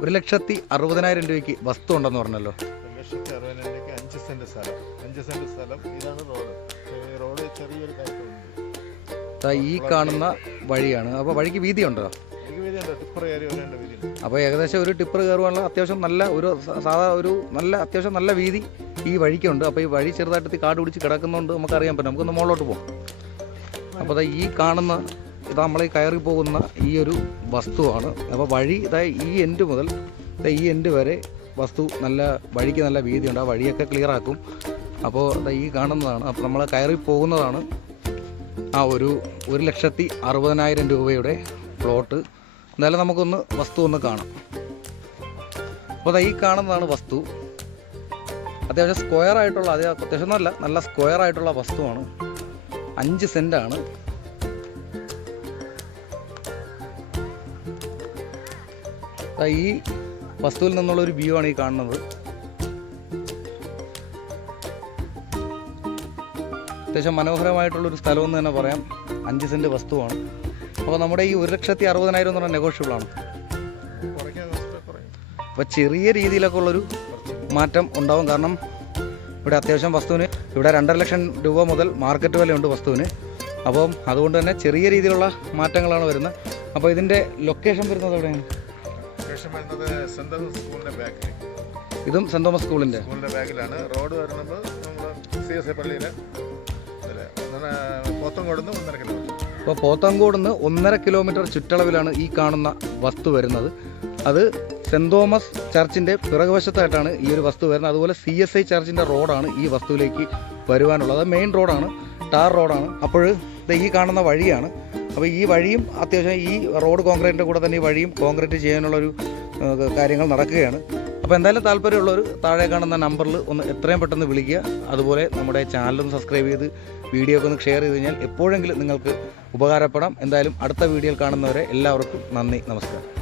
ഒരു ലക്ഷത്തി അറുപതിനായിരം രൂപയ്ക്ക് വസ്തു ഉണ്ടെന്ന് പറഞ്ഞല്ലോ. ഒരു ലക്ഷത്തി അറുപതിനായിരക്ക് അഞ്ച് സെന്റ് സ്ഥലം. അഞ്ച് സെന്റ് സ്ഥലം ഇതാണ് റോഡ്. ഈ റോഡ് ചെറിയൊരു കയറ്റമുണ്ട്. ദാ ഈ കാണുന്ന വഴിയാണ്. അപ്പോൾ വഴിക്ക് വീതിയുണ്ടോ എനിക്ക് വീതിയുണ്ട് ടിപ്പർ കയറി വരേണ്ട വീതിയുണ്ട് അപ്പോൾ ഏകദേശം ഒരു ടിപ്പർ കയറുവാനുള്ള അത്യാവശ്യം നല്ല ഒരു സ- സാധാ ഒരു നല്ല അത്യാവശ്യം നല്ല വീതി ഈ വഴിക്കുണ്ട്. അപ്പോൾ ഈ വഴി ചെറുതായിട്ട് കാട് പിടിച്ച് കിടക്കുന്നതുകൊണ്ട് നമുക്കറിയാൻ പറ്റും. നമുക്കൊന്ന് മുകളിലോട്ട് പോകാം അപ്പോൾ ദാ ഈ കാണുന്ന ഇത് നമ്മൾ കയറി പോകുന്ന ഈ ഒരു വസ്തുവാണ്. അപ്പോൾ വഴി ഇതാ ഈ എൻഡ് മുതൽ ഈ എൻഡ് വരെ വസ്തു നല്ല വഴിക്ക് നല്ല വീതിയുണ്ട്. ആ വഴിയൊക്കെ ക്ലിയർ ആക്കും. അപ്പോൾ ഈ കാണുന്നതാണ്. അപ്പോൾ നമ്മൾ കയറി പോകുന്നതാണ് ആ ഒരു ഒരു ലക്ഷത്തി അറുപതിനായിരം രൂപയുടെ പ്ലോട്ട് എന്തായാലും നമുക്കൊന്ന് വസ്തു ഒന്ന് കാണാം. അപ്പോൾ ഈ കാണുന്നതാണ് വസ്തു. അത്യാവശ്യം സ്ക്വയർ ആയിട്ടുള്ള അത് അത്യാവശ്യം നല്ല നല്ല സ്ക്വയർ ആയിട്ടുള്ള വസ്തുവാണ്. അഞ്ച് സെന്റാണ് ഈ വസ്തുവിൽ നിന്നുള്ള ഒരു വ്യൂ ആണ് ഈ കാണുന്നത്. അത്യാവശ്യം മനോഹരമായിട്ടുള്ളൊരു സ്ഥലമെന്ന് തന്നെ പറയാം. അഞ്ച് സെന്റ് വസ്തുവാണ്. അപ്പോൾ നമ്മുടെ ഈ ഒരു ലക്ഷത്തി അറുപതിനായിരം എന്ന് പറഞ്ഞാൽ കുറയും അപ്പോൾ ചെറിയ രീതിയിലൊക്കെ ഉള്ളൊരു മാറ്റം ഉണ്ടാവും. കാരണം ഇവിടെ അത്യാവശ്യം വസ്തുവിന് ഇവിടെ രണ്ടര ലക്ഷം രൂപ മുതൽ മാർക്കറ്റ് വിലയുണ്ട് വസ്തുവിന്. അപ്പം അതുകൊണ്ട് തന്നെ ചെറിയ രീതിയിലുള്ള മാറ്റങ്ങളാണ് വരുന്നത്. അപ്പോൾ ഇതിന്റെ ലൊക്കേഷൻ വരുന്നത് എവിടെയാണ്? ശേഷം വരുന്നത് സെന്റ് തോമസ് സ്കൂളിന്റെ ബാക്കിൽ ഇതും സെന്റ് തോമസ് സ്കൂളിന്റെ സ്കൂളിന്റെ ബാക്കിലാണ്. റോഡ് വരുന്നത് നമ്മൾ സി എസ് ഐ പള്ളിയിലെ. ഇതിൽ ഒന്നര പോത്തങ്കോട് നിന്ന് ഒന്നര കിലോമീറ്റർ അപ്പോൾ പോത്തങ്കോട് ഒന്നര കിലോമീറ്റർ ചുറ്റളവിലാണ് ഈ കാണുന്ന വസ്തു വരുന്നത്. അത് സെന്റ് തോമസ് ചർച്ചിന്റെ പിറകുവശത്തായിട്ടാണ് ഈ ഒരു വസ്തു വരുന്നത്. അതുപോലെ സി എസ് ഐ ചർച്ചിന്റെ റോഡാണ് ഈ വസ്തുവിലേക്ക് വരുവാനുള്ളത്. മെയിൻ റോഡാണ് ടാർ റോഡാണ്. അപ്പോൾ ഈ കാണുന്ന വഴിയാണ് അപ്പോൾ ഈ വഴിയും അത്യാവശ്യം ഈ റോഡ് കോൺക്രീറ്റിന്റെ കൂടെ തന്നെ ഈ വഴിയും കോൺക്രീറ്റ് ചെയ്യാനുള്ളൊരു കാര്യങ്ങൾ നടക്കുകയാണ്. അപ്പോൾ എന്തായാലും താല്പര്യമുള്ളവർ താഴെ കാണുന്ന നമ്പറിൽ ഒന്ന് എത്രയും പെട്ടെന്ന് വിളിക്കുക. അതുപോലെ നമ്മുടെ ചാനലും സബ്സ്ക്രൈബ് ചെയ്ത് വീഡിയോ ഒക്കെ ഒന്ന് ഷെയർ ചെയ്ത് കഴിഞ്ഞാൽ എപ്പോഴെങ്കിലും നിങ്ങൾക്ക് ഉപകാരപ്പെടാം. എന്തായാലും അടുത്ത വീഡിയോയിൽ കാണുന്നവരെ എല്ലാവർക്കും നന്ദി നമസ്കാരം.